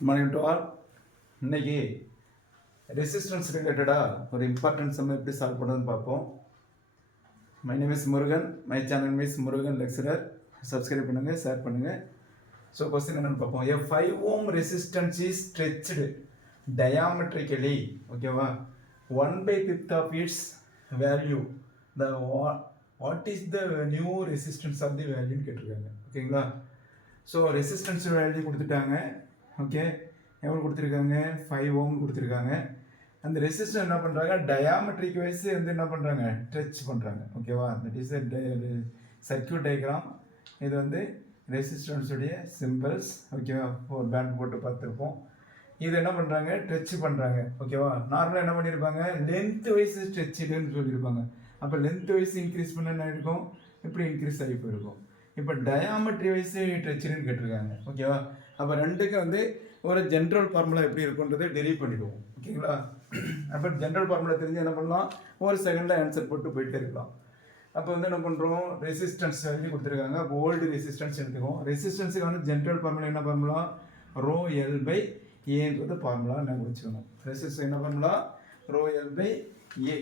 Morning to all. இன்னைக்கு resistance ரிலேட்டடாக ஒரு இம்பார்ட்டன்ட் சம் எப்படி சால்வ் பண்ணுறதுன்னு பார்ப்போம். My name is Murugan. My channel miss Murugan lecturer. Subscribe பண்ணுங்கள், ஷேர் பண்ணுங்கள். ஸோ கொஸ்டின் என்னென்னு பார்ப்போம். A 5 ohm resistance is stretched diametrically, ஓகேவா, 1/5 of its value. The what is the new resistance of the value கேட்டிருக்காங்க. ஓகேங்களா. ஸோ ரெசிஸ்டன்ஸ் வேல்யூ கொடுத்துட்டாங்க. Okay, எவ்வளோ கொடுத்துருக்காங்க? 5 ohm கொடுத்துருக்காங்க. அந்த ரெசிஸ்டர் என்ன பண்ணுறாங்க, டயாமெட்ரிக் வைஸ் வந்து என்ன பண்ணுறாங்க, ஸ்ட்ரெச் பண்ணுறாங்க. ஓகேவா, தட் இஸ் சர்க்யூட் டயக்ராம். இது வந்து ரெசிஸ்டன்ஸுடைய சிம்பிள்ஸ். ஓகேவா, ஒரு பேண்ட் போட்டு பார்த்துருப்போம். இது என்ன பண்ணுறாங்க, ஸ்ட்ரெச் பண்ணுறாங்க. ஓகேவா, நார்மலாக என்ன பண்ணியிருப்பாங்க, லென்த் வைஸ் ஸ்ட்ரெச்சுன்னு சொல்லியிருப்பாங்க. அப்போ லென்த் வைஸ் இன்க்ரீஸ் பண்ண என்ன இருக்கும், இப்படி இன்க்ரீஸ் ஆகி போயிருக்கும். இப்போ டயாமெட்ரி வைஸ் ஸ்ட்ரெச்சுன்னு கேட்டிருக்காங்க. ஓகேவா, அப்போ ரெண்டுக்கும் வந்து ஒரு ஜென்ரல் ஃபார்முலா எப்படி இருக்குன்றதை டெரிவ் பண்ணிடுவோம். ஓகேங்களா, அப்போ ஜென்ரல் ஃபார்முலா தெரிஞ்சு என்ன பண்ணலாம், ஒரு செகண்டில் ஆன்சர் போட்டு போயிட்டே இருக்கலாம். அப்போ வந்து என்ன பண்ணுறோம், ரெசிஸ்டன்ஸ் வேல்யூ கொடுத்துருக்காங்க. அப்போ ஓல்டு ரெசிஸ்டன்ஸ் எடுத்துக்குவோம். ரெசிஸ்டன்ஸுக்கு வந்து ஜென்ரல் ஃபார்முலா என்ன ஃபார்முலா, ரோ எல் பை ஏன்றது ஃபார்முலா நான் வச்சுக்கணும். ரெசிஸ்டன்ஸ் என்ன formula, rho l by a.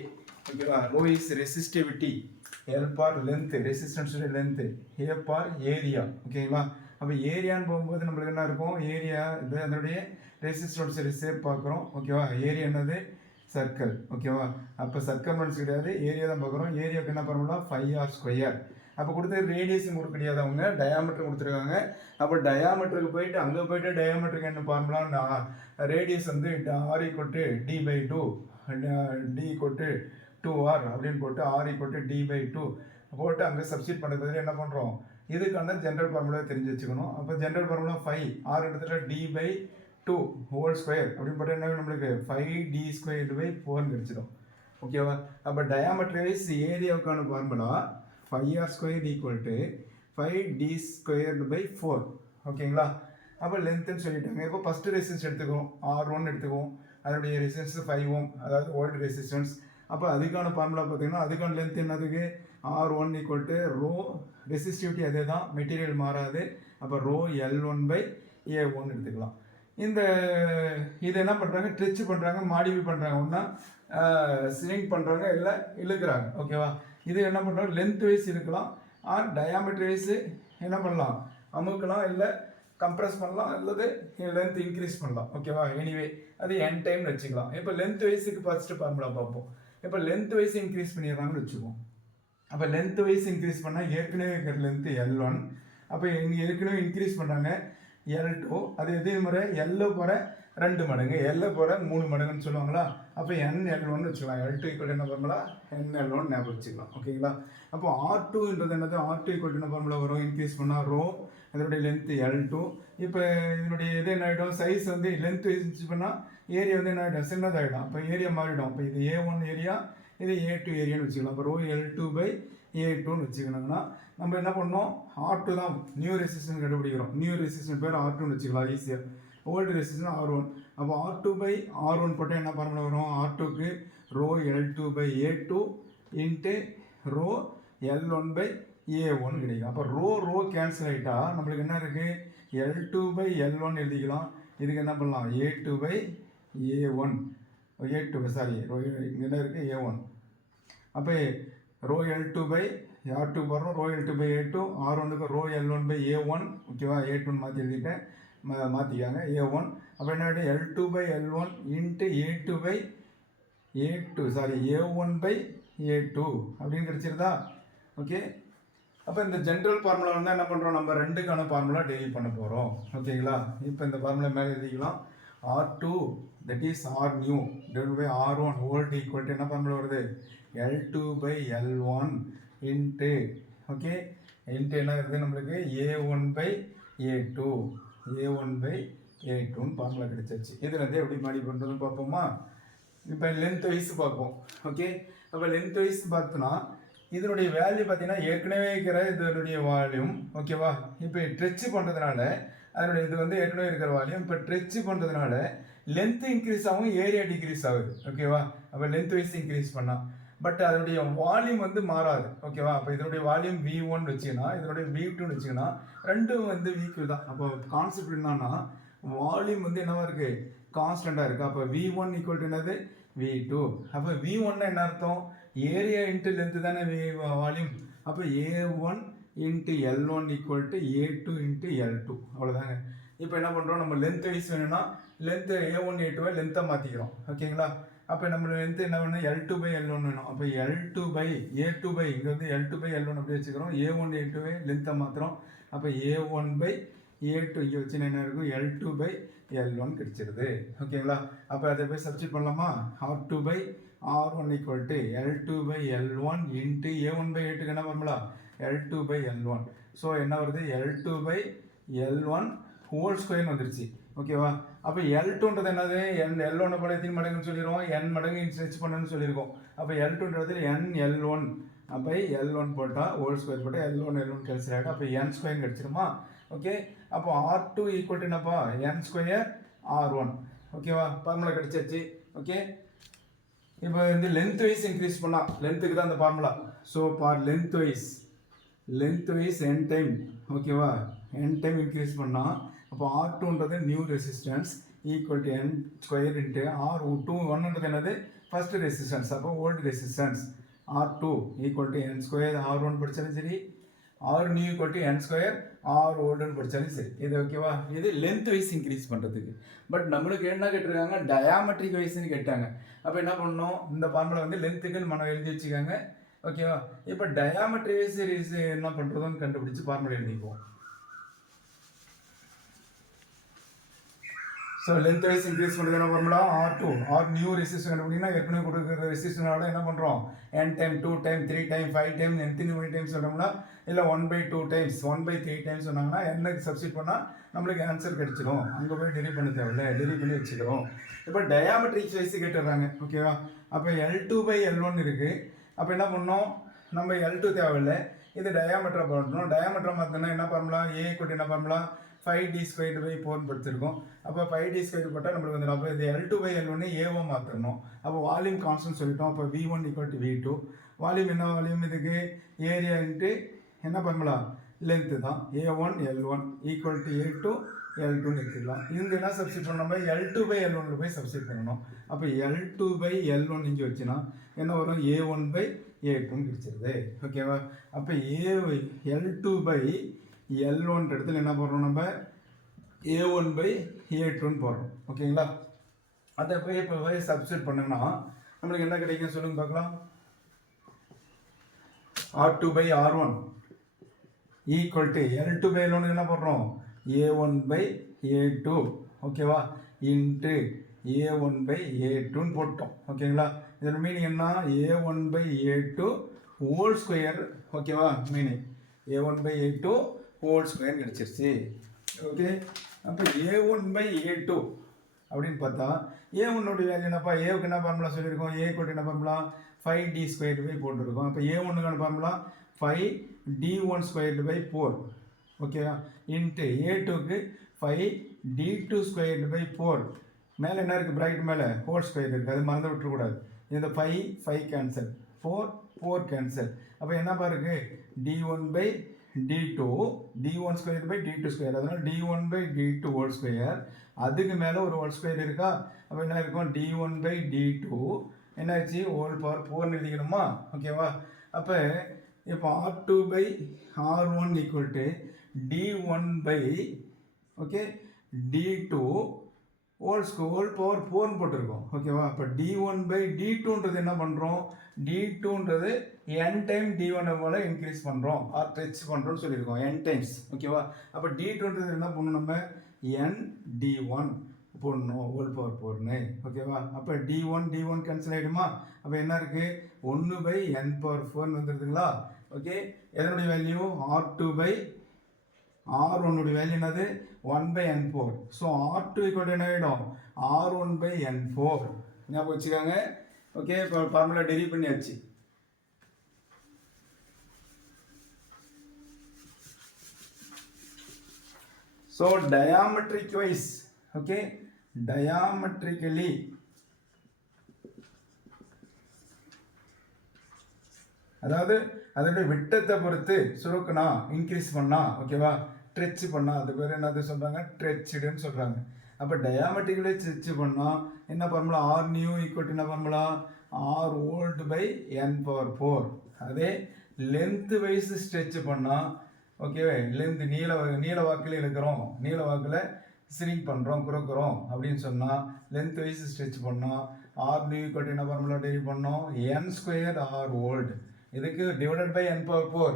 ஓகேவா, rho is resistivity, l for length, ரெசிஸ்டன்ஸோட லென்த்து, ஏ பார் ஏரியா. ஓகேங்களா, அப்போ ஏரியான்னு போகும்போது நம்மளுக்கு என்ன இருக்கும், ஏரியா இது அதனுடைய ரெசிஸ்டன்ஸ் ஷேப் பார்க்குறோம். ஓகேவா, ஏரியா என்னது, சர்க்கிள். ஓகேவா, அப்போ சர்க்கம்ஃபரன்ஸ் கிடையாது, ஏரியா தான் பார்க்குறோம். ஏரியாவுக்கு என்ன ஃபார்முலா, 5r². அப்போ கொடுத்தது ரேடியஸும் கொடுக்க கிடையாது, அவங்க டயாமீட்டர் கொடுத்துருக்காங்க. அப்போ டயாமீட்டருக்கு போயிட்டு அங்கே போயிட்டு டயாமீட்டருக்கு என்ன ஃபார்முலா, ரேடியஸ் வந்து r = d/2, d = 2r அப்படின்னு போட்டு r = d/2 போட்டு அங்கே சப்ஸ்டிட் பண்ணுறது என்ன பண்ணுறோம், இதுக்கான ஜென்ரல் ஃபார்முலா தெரிஞ்சு வச்சுக்கணும். அப்போ ஜென்ரல் ஃபார்முலா 5 r இடத்துல d/2 ஹோல் ஸ்கொயர் அப்படின்னு போட்டு என்ன நம்மளுக்கு 5d²/4 கிடைச்சிடும். ஓகேவா, அப்போ diameter wise ஏரியாவுக்கான formula 5r² = 5d²/4. ஓகேங்களா, அப்போ லென்த்துன்னு சொல்லிட்டாங்க. இப்போ ஃபஸ்ட்டு ரெசிஸ்டன்ஸ் எடுத்துக்குவோம், R1 எடுத்துக்குவோம். அதனுடைய ரெசிஸ்டன்ஸ் 5 ohm, அதாவது ஓல்டு ரெசிஸ்டன்ஸ். அப்போ அதுக்கான ஃபார்முலா பார்த்தீங்கன்னா அதுக்கான லென்த் என்னதுக்கு, R1 = ரோ ரெசிஸ்டிவிட்டி அதே தான், மெட்டீரியல் மாறாது. அப்போ ரோ L1/A1 எடுத்துக்கலாம். இந்த இது என்ன பண்ணுறாங்க, ஸ்ட்ரெச் பண்ணுறாங்க, மாடிஃபை பண்ணுறாங்க. ஒன்றா ஸ்விங் பண்ணுறாங்க, இல்லை இழுக்கிறாங்க. ஓகேவா, இது என்ன பண்ணுறாங்க, லென்த் வைஸ் இருக்கலாம், ஆர் டயாமீட்டர் வைஸ் என்ன பண்ணலாம், அமுக்கலாம், இல்லை கம்ப்ரெஸ் பண்ணலாம், அல்லது லென்த் இன்க்ரீஸ் பண்ணலாம். ஓகேவா, எனிவே அது என் டைம்னு வச்சுக்கலாம். இப்போ லென்த் வைஸுக்கு ஃபஸ்ட்டு ஃபார்முலா பார்ப்போம். இப்போ லென்த் வைஸ் இன்க்ரீஸ் பண்ணிடுறாங்கன்னு வச்சுக்குவோம். அப்போ லென்த் வைஸ் இன்க்ரீஸ் பண்ணால் ஏற்கனவே இருக்கிற லென்த்து L1. அப்போ இங்கே ஏற்கனவே இன்க்ரீஸ் பண்ணுறாங்க L2. அது எதே முறை L போகிற 2 மடங்கு, L போகிற 3 மடங்குன்னு சொல்லுவாங்களா. அப்போ NL1 வச்சுக்கலாம். L2 = என்ன ஃபார்முலா, NL1 ஞாபகம் வச்சுக்கலாம். ஓகேங்களா, அப்போ R2ன்றது என்னது, R2 = என்ன ஃபார்முலா வரும், இன்க்ரீஸ் பண்ணால் ரோ, அதனுடைய லென்த்து L2. இப்போ இதனுடைய இது என்ன ஆகிடும், சைஸ் வந்து லென்த் வைஸ் பண்ணால் ஏரியா வந்து என்ன ஆகிடும், சின்னதாகிடும். அப்போ ஏரியா மாறிடும். அப்போ இது A1 ஏரியா, இது A2 ஏரியான்னு வச்சுக்கலாம். அப்போ ரோ L2/A2ன்னு வச்சுக்கணுங்கன்னா நம்ம என்ன பண்ணோம், R2 தான் நியூ ரெசிஸ்டன்ஸ் கண்டுபிடிக்கிறோம். நியூ ரெசிஸ்டன்ஸ் பேர் R2ன்னு வச்சுக்கலாம் ஈஸியாக. Old resistance R1. அப்போ R2/R1 போட்டால் என்ன ஃபார்முலா வரும், R2க்கு row L2/A2 into row L1/A1 கிடைக்கும். அப்போ ரோ கேன்சல் ஆகிட்டா நம்மளுக்கு என்ன இருக்குது, L2/L1 எழுதிக்கலாம். இதுக்கு என்ன பண்ணலாம், A2/A1, A2 சாரி ரோ இங்கே என்ன இருக்குது, A1. அப்போ ரோ L2/R2 போடுறோம், ரோ L2/A2, R1க்கு ரோ L1/A1. ஓகேவா, A2 மாற்றி எழுதிட்டேன், மாற்றிக்காங்க A1. அப்போ என்ன L2/L1 இன்ட்டு A1/A2 அப்படின்னு கிடச்சிருதா. ஓகே, அப்போ இந்த ஜென்ரல் ஃபார்முலா வந்து என்ன பண்ணுறோம், நம்ம ரெண்டுக்கான ஃபார்முலா டெரிவ் பண்ண போகிறோம். ஓகேங்களா, இப்போ இந்த ஃபார்முலா மேலே எழுதிக்கலாம். R2 that is R new /R1 old = என்ன ஃபார்முலா வருது, L2/L1 இன்ட்டு, ஓகே, இன்ட்டு என்ன இருக்குது நம்மளுக்கு A1/A2ன்னு ஃபார்முலா கிடைச்சிருச்சு. இதில் வந்து எப்படி மாடி பண்ணுறதுன்னு பார்ப்போமா. இப்போ லென்த் வைஸ் பார்ப்போம். ஓகே, அப்போ லென்த் வைஸ் பார்த்தோன்னா இதனுடைய வேல்யூ பார்த்தீங்கன்னா ஏற்கனவே இருக்கிற இதனுடைய வால்யூம். ஓகேவா, இப்போ ஸ்ட்ரெச் பண்ணுறதுனால அதனுடைய இது வந்து ஏற்கனவே இருக்கிற வால்யூம். இப்போ ஸ்ட்ரெச் பண்ணுறதுனால லென்த்து இன்க்ரீஸ் ஆகும், ஏரியா டிக்ரீஸ் ஆகுது. ஓகேவா, அப்போ லென்த் வைஸ் இன்க்ரீஸ் பண்ணால் பட் அதனுடைய வால்யூம் வந்து மாறாது. ஓகேவா, அப்போ இதனுடைய வால்யூம் V1 வச்சுக்கன்னா, இதனுடைய V2 வச்சுக்கன்னா, ரெண்டும் வந்து வீக்கு தான். அப்போ கான்செப்ட் என்னன்னா, வால்யூம் வந்து என்னவா இருக்கு, கான்ஸ்டண்டா இருக்கு. அப்போ V1 ஈக்குவல் டு என்னது, V2. அப்போ V1 என்ன அர்த்தம், ஏரியா இன்ட்டு லென்த் தானே வால்யூம். அப்போ A1 into L1 equal to A2 into L2. அவ்வளோதாங்க. இப்போ என்ன பண்ணுறோம், நம்ம லென்த் வைஸ் வேணும்னா லென்த்து A1 A2 லென்த்தை மாற்றிக்கிறோம். ஓகேங்களா. அப்போ நம்ம லென்த்து என்ன வேணும், L2 பை L1 வேணும். அப்போ L2 பை A2 பை இங்கே வந்து L2 பை L1 அப்படி வச்சுக்கிறோம். A1 A2 லென்த்தை மாற்றுறோம். அப்போ A1 பை A2 இங்கே வச்சு என்ன இருக்கும், L2 பை L1 கிடைச்சிருது. ஓகேங்களா. அப்போ அதை போய் சப்ஸ்டிட் பண்ணலாமா, R2 by R1 equal to L2 by L1 into A1 by A2 என்ன பண்ணல, L2 பை L1. ஸோ என்ன வருது, L2 பை L1 ஹோல் ஸ்கொயர்னு வந்துருச்சு. ஓகேவா. அப்போ L2ன்றது என்னது, L1 போல எத்தனை மடங்குன்னு சொல்லிடுவோம், n மடங்கு ஸ்ட்ரெச் பண்ணுன்னு சொல்லியிருக்கோம். அப்போ L2ன்றது NL1 பை L1 போட்டால் ஹோல் ஸ்கொயர் போட்டால் L1 கேன்சல் ஆகிடும். அப்போ n ஸ்கொயர் கிடச்சிருமா. ஓகே. அப்போ R2 ஈக்குவல் டு என்னப்பா, n ஸ்கொயர் R1. ஓகேவா. ஃபார்முலா கிடச்சிருச்சு. ஓகே. இப்போ வந்து லென்த் வைஸ் இன்க்ரீஸ் பண்ணலாம், லென்த்துக்கு தான் அந்த formula. So for length wise n time. ஓகேவா. n டைம் இன்க்ரீஸ் பண்ணால் அப்போ R2ன்றது new resistance equal to n square into R2 என்னது ஃபர்ஸ்ட் ரெசிஸ்டன்ஸ். அப்போ old resistance R2 equal to n square R1 படித்தாலும் சரி, R new equal to n square R ஓல்டுன்னு படித்தாலும் சரி. இது ஓகேவா. இது லென்த் வைஸ் இன்க்ரீஸ் பண்ணுறதுக்கு. பட் நம்மளுக்கு என்ன கேட்டிருக்காங்க, டயாமெட்ரிக் வைஸ்ன்னு கேட்டாங்க. அப்போ என்ன பண்ணணும், இந்த ஃபார்முலா வந்து லென்த்துக்குன்னு மனம் எழுதி வச்சுக்காங்க. ஓகேவா. இப்போ டயாமெட்ரி வைஸ் என்ன பண்ணுறதுன்னு கண்டுபிடிச்சி ஃபார்முலா எழுதிக்குவோம். ஸோ லென்த் வைஸ் இன்க்ரீஸ் பண்ணுறது என்ன formula, R2 R new resistance கண்டுபிடிங்கன்னா ஏற்கனவே கொடுக்குற ரெசிஸ்டன்ஸால என்ன பண்ணுறோம், n time 2 time 3 time 5 time எத்தனை மணி டைம் சொல்கிறோம்னா, இல்லை 1/2 டைம்ஸ் 1/3 டைம்ஸ் சொன்னாங்கன்னா என்னக்கு சப்ஸ்டிட் பண்ணால் நம்மளுக்கு ஆன்சர் கிடைச்சிடும். அங்கே போய் டெலிவ் பண்ண தேவையில்லை, டெலிவ் பண்ணி வச்சுக்கிறோம். இப்போ டயாமெட்ரிக் வைஸ் கேட்டுடுறாங்க. ஓகேவா. அப்போ L2 பை L1 இருக்குது. அப்போ என்ன பண்ணோம், நம்ம L2 தேவையில்லை, இது டயாமீட்டரை போடணும். டயாமீட்டரை மாற்றினா என்ன ஃபார்முலா, A ஈக்குவல் என்ன ஃபார்முலா, 5d ஸ்கொயர் பை 4 படிச்சிருக்கோம். அப்போ 5d ஸ்கொயர் போட்டால் நம்மளுக்கு வந்து அப்போ இது L2 பை L1 ஏவோ மாற்றணும். அப்போ வால்யூம் கான்ஸ்டன்ட் சொல்லிட்டோம். அப்போ V1 equal to V2. Volume என்ன வால்யூம், இதுக்கு ஏரியா இன்ட்டு என்ன ஃபார்முலா, லென்த்து தான். A1 L1 equal to A2 L2ன்னு எடுத்துக்கலாம். இங்கே என்ன சப்ஸ்டிட் பண்ணணும், நம்ம L2 பை L1 போய் சப்ஸ்டிட் பண்ணணும். அப்போ L2 பை L1 இங்கே வச்சுன்னா என்ன வரும், A1 பை A2ன்னு கிடைச்சிருது. ஓகேவா. அப்போ L2 பை L1 இடத்துல என்ன போடுறோம், நம்ம A1 பை A2ன்னு போடுறோம். ஓகேங்களா. அதை போய் இப்போ போய் சப்ஸ்டிட் பண்ணுங்கன்னா நம்மளுக்கு என்ன கிடைக்கும் சொல்லுங்க பார்க்கலாம். R2 by R1 equal to L2 by L1 என்ன போடுறோம், A1 பை A2. ஓகேவா. இன்ட்டு A1 பை A2ன்னு போட்டோம். ஓகேங்களா. இதோட மீனிங் என்ன, A1 by A2 whole square. ஓகேவா. Meaning A1 by A2 whole square கிடச்சிருச்சு. ஓகே. அப்போ A1 பை A2 அப்படின்னு பார்த்தா A1 வேல்யூ என்னப்பா, ஏவுக்கு என்ன ஃபார்முலா சொல்லியிருக்கோம், A ஈக்குவல் என்ன ஃபார்முலா, 5d ஸ்கொயர் பை போட்டுருக்கோம். அப்போ A1க்கான ஃபார்முலா 5d1 ஸ்கொயர் பை 4. ஓகேவா. இன்ட்டு A2க்கு 5d2 ஸ்கொயர் பை 4. மேலே என்ன இருக்குது, ப்ராக்கெட் மேலே ஹோல் ஸ்கொயர் இருக்குது, அது மறந்து விட்டுறக்கூடாது. இந்த 5 கேன்சல், 4 கேன்சல். அப்போ என்னப்பா இருக்குது, d1 by d2 d1 square by d2 square. அதனால் d1 by d2 whole square. அதுக்கு மேலே ஒரு ஹோல் ஸ்கொயர் இருக்கா. அப்போ என்ன இருக்கும், d1 பை d2 என்னாச்சு, ஹோல் பவர் 4 எழுதிக்கணுமா. ஓகேவா. அப்போ இப்போ R2 by R1 equal to d1 by okay d2 whole power 4 போட்டிருக்கோம். ஓகேவா. அப்போ d1 பை d2ன்றது என்ன பண்ணுறோம், d2ன்றது n டைம் d1 போல் இன்க்ரீஸ் பண்ணுறோம் ஆர் ஸ்ட்ரெச் பண்ணுறோம்னு சொல்லியிருக்கோம், n டைம்ஸ். ஓகேவா. அப்போ d2ன்றது என்ன பண்ணணும், நம்ம n d1 போடணும் ஹோல் பவர் 4ன்னு. ஓகேவா. அப்போ d1 கேன்சல் ஆகிடுமா. அப்போ என்ன இருக்குது, 1 பை n பவர் 4 வந்துடுதுங்களா. ஓகே. எதனுடைய value, R2 by R1 value என்னது, 1 by n4. So R2 equal என்ன ஆகிடும், R1 பை n4. ஞாபகம் வச்சுக்காங்க. ஓகே. இப்போ ஃபார்முலா டெரிவ் பண்ணியாச்சு. ஸோ டயாமெட்ரிக் வைஸ், ஓகே, டயாமெட்ரிக்கலி அதாவது அதோடைய விட்டத்தை பொறுத்து சுருக்குனா இன்க்ரீஸ் பண்ணா. ஓகேவா. ஸ்ட்ரெச் பண்ணால் அது பேர் என்னது சொல்கிறாங்க, ஸ்ட்ரெச்சுடுன்னு சொல்கிறாங்க. அப்போ டயாமெட்ரிக்கலி ஸ்ட்ரெச் பண்ணால் என்ன ஃபார்முலா, ஆர் நியூ ஈக்குவல் என்ன formula, R old by n power 4. அதே லென்த்து வைஸ் ஸ்ட்ரெச் பண்ணால் ஓகேவே, லென்த் நீள வாக்கில் இருக்கிறோம், நீள வாக்கில் ஸ்ரிங்க் பண்ணுறோம், குறைக்கிறோம் அப்படின்னு சொன்னால் லென்த் வைஸ் ஸ்ட்ரெச் பண்ணோம். ஆர் நியூ ஈக்குவல் என்ன ஃபார்முலா டெரிவ் பண்ணோம், n ஸ்கொயர் ஆர் ஓல்டு. இதுக்கு டிவைடட் பை n பவர் 4,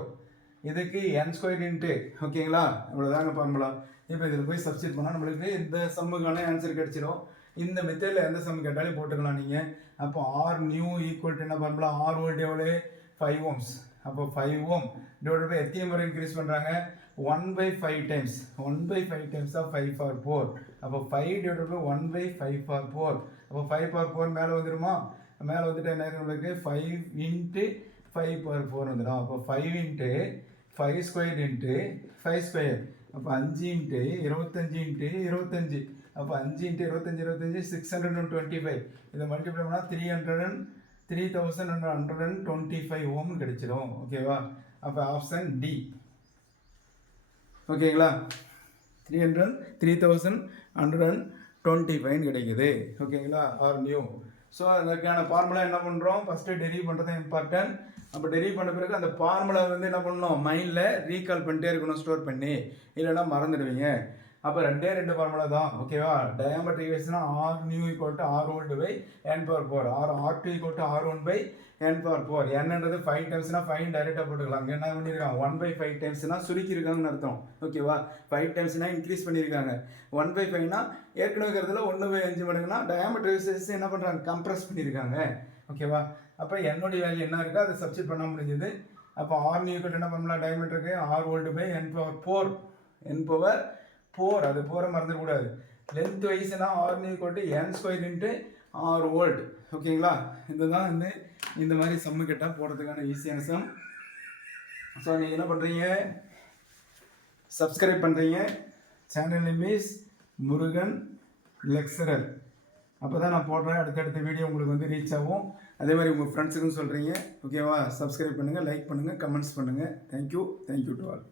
இதுக்கு n ஸ்கொயர் இன்ட்டு, ஓகேங்களா, இவ்வளோதாங்க ஃபார்முலா. இப்போ இதில் போய் சப்ஸ்டிட் பண்ணால் நம்மளுக்கு இந்த சம்முக்கான ஆன்சர் கிடச்சிரும். இந்த மெத்தடில் எந்த சம் கேட்டாலும் போட்டுக்கலாம் நீங்கள். அப்போ ஆர் நியூ ஈக்குவல் என்ன ஃபார்முலா, ஆர் ஓல்டு எவ்வளோ 5 ohms. அப்போ 5 ohm டிவைடட் பை எத்தனை முறை இன்க்ரீஸ் பண்ணுறாங்க, 1/5 டைம்ஸ், 1/5 டைம்ஸ் ஆஃப் 5 பவர் 4. அப்போ 5 டிவைடட் பை 1/5 பவர் 4. அப்போ 5 பவர் 4 மேலே வந்துடுமா, மேலே வந்துட்டு என்ன நம்மளுக்கு 5 இன்ட்டு 5 பவர் 4 வந்துடும். அப்போ 5 இன்ட்டு 5 ஸ்கொயர் இன்ட்டு 5 ஸ்கொயர், அப்போ 5 இன்ட்டு 25 இன்ட்டு 25. அப்போ 5 இன்ட்டு 25 625. இதை மல்டிப்ளை பண்ணால் 3125 ஓம் கிடைச்சிடும். ஓகேவா, அப்போ ஆப்ஷன் டி. ஓகேங்களா, 3125 கிடைக்குது. ஓகேங்களா, ஆர் நியூ. ஸோ அதற்கான ஃபார்முலா என்ன பண்ணுறோம், ஃபஸ்ட்டு டெரிவ் பண்ணுறது இம்பார்ட்டன்ட். அப்போ டெரிவ் பண்ண பிறகு அந்த ஃபார்முலா வந்து என்ன பண்ணணும், மைண்டில் ரீகால் பண்ணிட்டே இருக்கணும், ஸ்டோர் பண்ணி, இல்லைன்னா மறந்துடுவீங்க. அப்போ ரெண்டு ஃபார்முலா தான். ஓகேவா, டயாமெட்ரிக் வைஸ்னா R new equal to R old by n power 4, R two equal to R one by n power 4. என்னன்றது 5 டைம்ஸ்னா 5 டைரெக்டாக போட்டுக்கலாம். அங்கே என்ன பண்ணியிருக்காங்க, 1/5 டைம்ஸ்னா சுருக்கியிருக்காங்கன்னு அர்த்தம். ஓகேவா, 5 டைம்ஸ்னா இன்க்ரீஸ் பண்ணியிருக்காங்க. 1/5னா ஏற்கனவே இருக்கிறதுல 1/5 மடங்குனா டயாமெட்ரிக் வைஸ் என்ன பண்ணுறாங்க, கம்ப்ரஸ் பண்ணியிருக்காங்க. ஓகேவா, அப்போ என்னுடைய வேல்யூ என்ன இருக்கோ அதை சப்ஸ்டிட் பண்ண முடிஞ்சது. அப்போ ஆர் நியூ ஈக்குவல் என்ன பண்ணலாம், டயாமெட்ரிக்கு R old by n power 4, n power 4, அது 4 மறந்துடக்கூடாது. லென்த் வைஸ்னா R new equal to n square into R old. ஓகேங்களா, இதுதான் வந்து இந்த மாதிரி சம்மு கேட்டால் போடுறதுக்கான ஈஸியான சம். ஸோ நீங்கள் என்ன பண்ணுறீங்க, சப்ஸ்கிரைப் பண்ணுறீங்க, channel name is Murugan lecturer. அப்போ தான் நான் போடுறேன் அடுத்தடுத்த வீடியோ உங்களுக்கு வந்து ரீச் ஆகும். அதே மாதிரி உங்கள் ஃப்ரெண்ட்ஸுக்கும் சொல்கிறீங்க. ஓகேவா, சப்ஸ்கிரைப் பண்ணுங்கள், லைக் பண்ணுங்கள், கமெண்ட்ஸ் பண்ணுங்கள். Thank you to all.